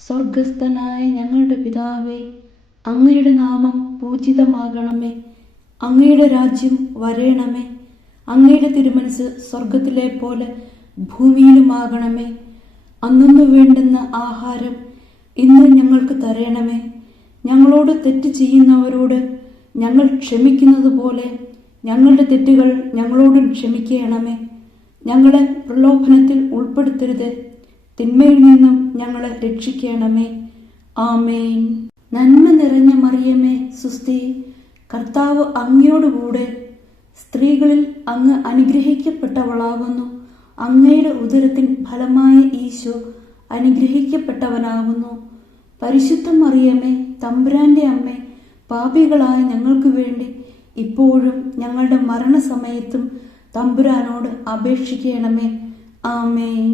സ്വർഗസ്ഥനായ ഞങ്ങളുടെ പിതാവേ, അങ്ങയുടെ നാമം പൂജിതമാകണമേ. അങ്ങയുടെ രാജ്യം വരേണമേ. അങ്ങയുടെ തിരുമനസ് സ്വർഗത്തിലെ പോലെ ഭൂമിയിലുമാകണമേ. അന്നു വേണ്ടുന്ന ആഹാരം ഇന്ന് ഞങ്ങൾക്ക് തരണമേ. ഞങ്ങളോട് തെറ്റ് ചെയ്യുന്നവരോട് ഞങ്ങൾ ക്ഷമിക്കുന്നത് പോലെ ഞങ്ങളുടെ തെറ്റുകൾ ഞങ്ങളോടും ക്ഷമിക്കണമേ. ഞങ്ങളെ പ്രലോഭനത്തിൽ ഉൾപ്പെടുത്തരുത്, തിന്മയിൽ നിന്നും ഞങ്ങളെ രക്ഷിക്കണമേ. ആമേൻ. നന്മ നിറഞ്ഞ മറിയമേ, സുസ്തി, കർത്താവ് അങ്ങയോടുകൂടെ സ്ത്രീകളിൽ അങ്ങ് അനുഗ്രഹിക്കപ്പെട്ടവളാകുന്നു. അങ്ങയുടെ ഉദരത്തിൻ ഫലമായ ഈശോ അനുഗ്രഹിക്കപ്പെട്ടവനാകുന്നു. പരിശുദ്ധ മറിയമേ, തമ്പുരാന്റെ അമ്മേ, പാപികളായ ഞങ്ങൾക്ക് വേണ്ടി ഇപ്പോഴും ഞങ്ങളുടെ മരണസമയത്തും തമ്പുരാനോട് അപേക്ഷിക്കണമേ. ആമേൻ.